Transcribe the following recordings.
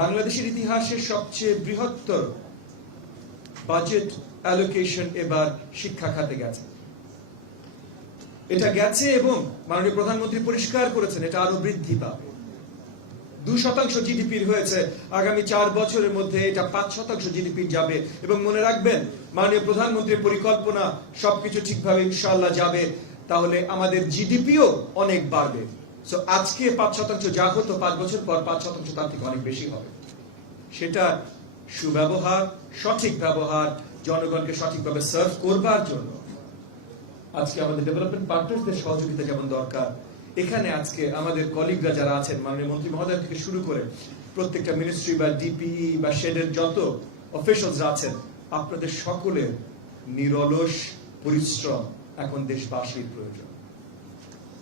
বাংলাদেশের ইতিহাসের সবচেয়ে বৃহত্তর বাজেট অ্যালোকেশন এবার শিক্ষা খাতে গেছে। এটা গেছে এবং মাননীয় প্রধানমন্ত্রী পরিষ্কার করেছেন এটা আরো বৃদ্ধি পাবে। 2% জিডিপির হয়েছে, আগামী 4 বছরের মধ্যে এটা 5% জিডিপি যাবে। এবং মনে রাখবেন, মাননীয় প্রধানমন্ত্রীর পরিকল্পনা সবকিছু ঠিকভাবে ইনশাআল্লাহ যাবে, তাহলে আমাদের জিডিপিও অনেক বাড়বে। সো আজকে 5% যা হতো 5 বছর পর 5% তার থেকে অনেক বেশি হবে। সেটা সুব্যবহার, সঠিক ব্যবহার, জনগণকে সঠিকভাবে সার্ভ করবার জন্য আজকে আমাদের ডেভেলপমেন্ট পার্টনারদের সহযোগিতা যেমন দরকার, এখানে আজকে আমাদের কলিগরা যারা আছেন, মাননীয় মন্ত্রী মহোদয় থেকে শুরু করে প্রত্যেকটা মিনিস্ট্রি বা ডিপিই বা শেডের যত অফিশিয়ালস আছেন, আপনাদের সকলের নিরলস পরিশ্রম এখন দেশবাসীর প্রয়োজন।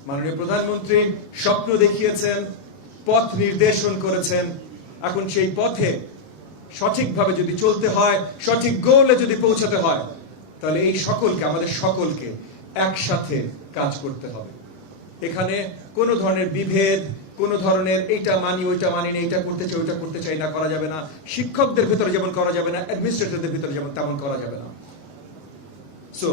মাননীয় প্রধানমন্ত্রী স্বপ্ন দেখিয়েছেন, পথ নির্দেশন করেছেন। এখন সেই পথে সঠিকভাবে যদি চলতে হয়, সঠিক গোলে যদি পৌঁছাতে হয়, তাহলে এই সকলকে, আমাদের সকলকে একসাথে কাজ করতে হবে। এখানে কোনো ধরনের বিভেদ, কোনো ধরনের এইটা মানি ওইটা মানি না, এইটা করতে চাই ওইটা করতে চাই না করা যাবে না। শিক্ষকদের ভিতরে যেমন করা যাবে না, অ্যাডমিনিস্ট্রেটরদের ভিতরে যেমন তেমন করা যাবে না। সো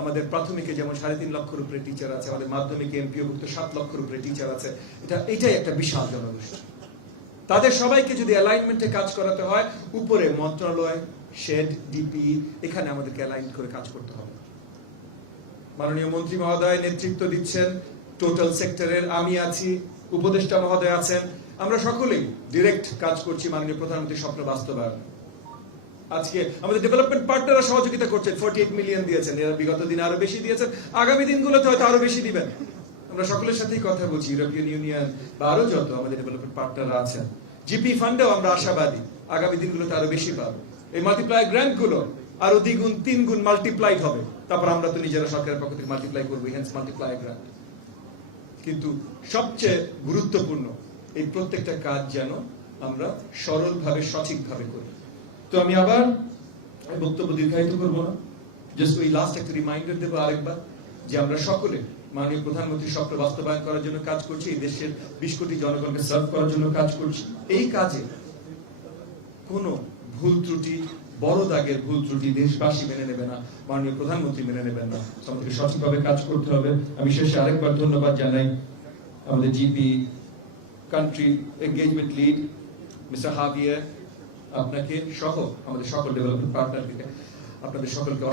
আমাদের প্রাথমিকে যেমন 3.5 লক্ষের উপরে টিচার আছে, আমাদের মাধ্যমিকে এমপিওভুক্ত 7 লক্ষের উপরে টিচার আছে। এটাই একটা বিশাল জনগোষ্ঠী। তাদের সবাইকে যদি অ্যালাইনমেন্টে কাজ করাতে হয়, উপরে মন্ত্রণালয়, শেড, ডিপি, এখানে আমাদেরকে অ্যালাইন করে কাজ করতে হবে। মাননীয় মন্ত্রী মহোদয় নেতৃত্ব দিচ্ছেন টোটাল সেক্টরের, আমি আছি, উপদেষ্টা মহোদয় আছেন, আমরা সকলেই ডিরেক্ট কাজ করছি মাননীয় প্রধানমন্ত্রীর স্বপ্ন বাস্তবায়ন। আজকে আমাদের ডেভেলপমেন্ট পার্টনাররা সহযোগিতা করছেন, 48 মিলিয়ন দিয়েছেন, এরা বিগত দিনে আরো বেশি দিয়েছেন, আগামী দিনগুলোতে হয়তো আরো বেশি দিবেন। আমরা সকলের সাথেই কথা বলছি, ইউরোপিয়ান ইউনিয়ন বা আরো যত আমাদের ডেভেলপমেন্ট পার্টনাররা আছেন। জিপি ফান্ডেও আমরা আশাবাদী আগামী দিনগুলোতে আরো বেশি পাবো। এই মাল্টিপ্লাই গ্র্যান্ট গুলো আরো 2 গুণ 3 গুণ মাল্টিপ্লাইড হবে। তারপর আমরা তো নিজেরা সরকারের পক্ষ থেকে মাল্টিপ্লাই করবো, হেন্স মাল্টিপ্লাই গ্র্যান্ট। কিন্তু সবচেয়ে গুরুত্বপূর্ণ এই প্রত্যেকটা কাজ যেন আমরা সরলভাবে সঠিকভাবে করি। তো আমি আবার বক্তব্য দীর্ঘায়িত করবো না, জাস্ট ওই লাস্ট একটা রিমাইন্ডার দেবো আরেকবার, যে আমরা সকলে মাননীয় প্রধানমন্ত্রীর স্বপ্ন বাস্তবায়ন করার জন্য কাজ করছি, এই দেশের 20 কোটি জনগণকে সার্ভ করার জন্য কাজ করছি। এই কাজে কোনো ভুল ত্রুটি, বড় দাগের ভুল ত্রুটি দেশবাসী মেনে নেবে না, মাননীয় প্রধানমন্ত্রী মেনে নেবেন না। আমাদেরকে সঠিকভাবে কাজ করতে হবে। আমি শেষে আরেকবার ধন্যবাদ জানাই আমাদের GP country engagement lead mister হাবিয়ার, আপনাকে সহ আমাদের সকল ডেভেলপমেন্ট পার্টনারকে, আপনাদের সকলকে